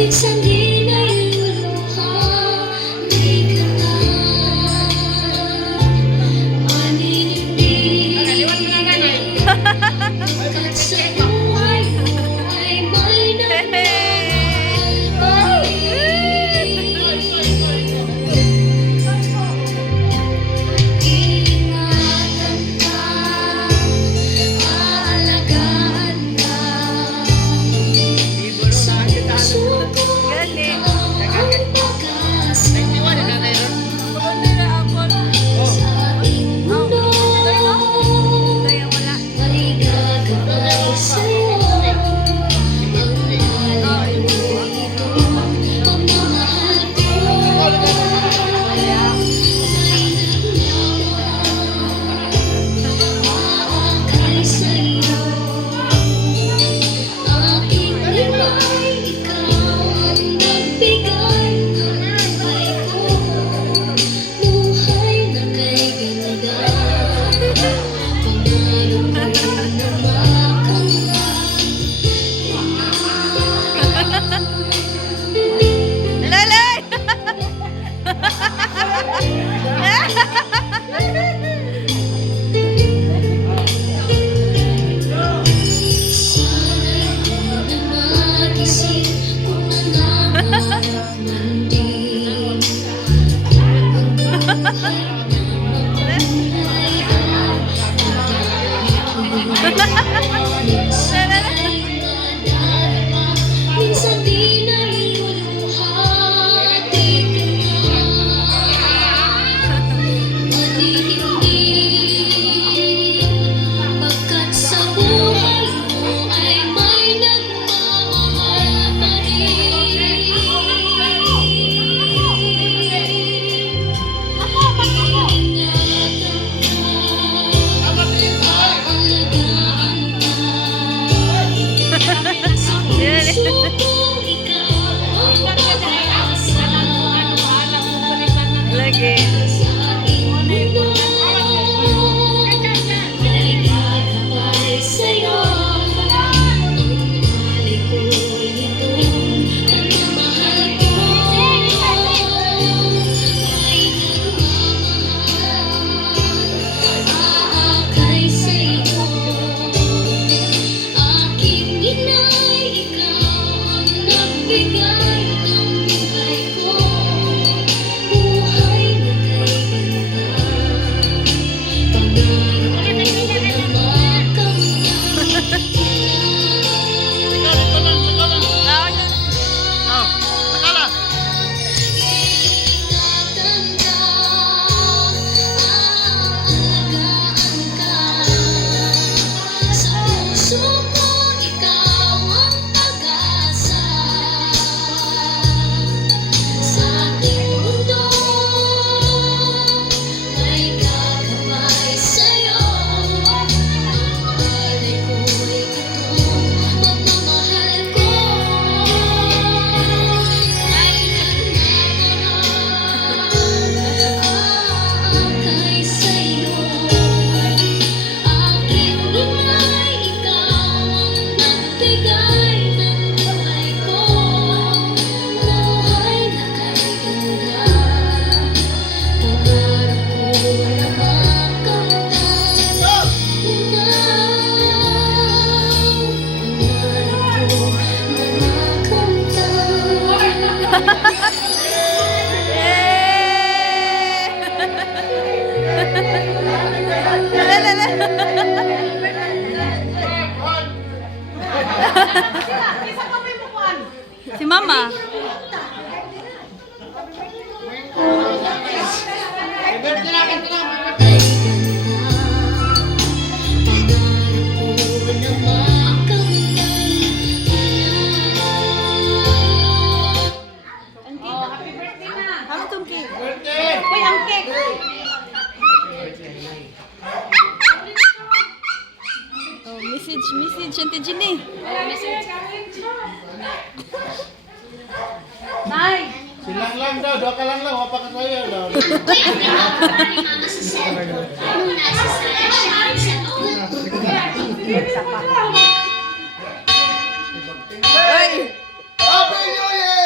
Minsan di naluluha, di ka na maninindig. Pagkat sa buhay mo ay may nagmamahal pa rin. Iingatan ka, aalagaan ka. Sa puso ko ikaw ang pag-asa. Sa aking mundo ay gagabay sa'yo. Ang mahal ko itong pagmamahal ko. May nagmamahal sa'yo. Aking buhay, ikaw ang nagbigay ng buhay ko. Buhay na kay ganda. Pangarap ko na makamtan. Lalay! Sana'y di na magising kung nangangarap man din. Ang buhay na makulay at pagdamig. Minsan ay nadarama, minsan di naluluha, di ka na maninindig. Pagkat sa buhay mo ay may nagmamahal pa rin. Iingatan ka, aalagaan ka. Sa puso ko ikaw ang pag-asa. Lagi. Sa aking mundo ay gagabay sa'yo. Ang mahal ko'y itong pagmamahal ko. May nagmamahal, aakay sa'yo. Aking inay, ikaw ang nagbigay ng buhay ko. Buhay na kay ganda. Pangarap ko na makamtan. Iingatan ka, aalagaan ka. Sa puso ko ikaw ang pag-asa. Sa aking mundo ay gagabay sa'yo. Ang mahal ko'y itong pagmamahal ko. May nagmamahal, aakay sa'yo. Aking inay, ikaw ang nagbigay ng buhay ko. Buhay na kay ganda. Pangarap ko na makamtan. Pangarap ko na makamtan. Si Mama. Ano tong cake? Uy, ang cake! Oh, message, Auntie Jenny. Nay! Silang lang daw, doa ka lang wapa ka tayo daw. Uy, ang pinakakuha ni Mama sa set. Ano na sa celebration sa Uy! Happy New Year!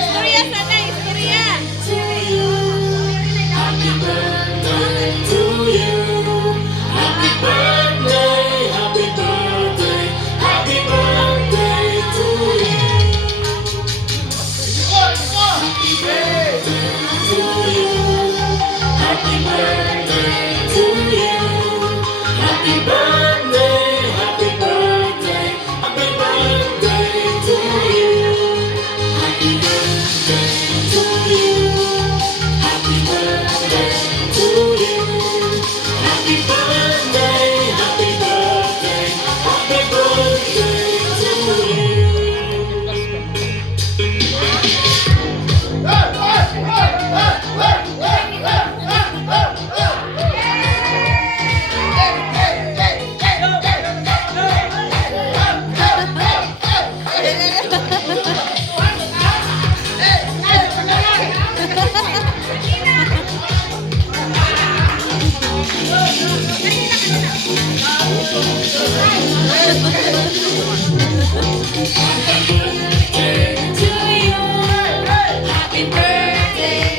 Istorya sana, istorya. Happy birthday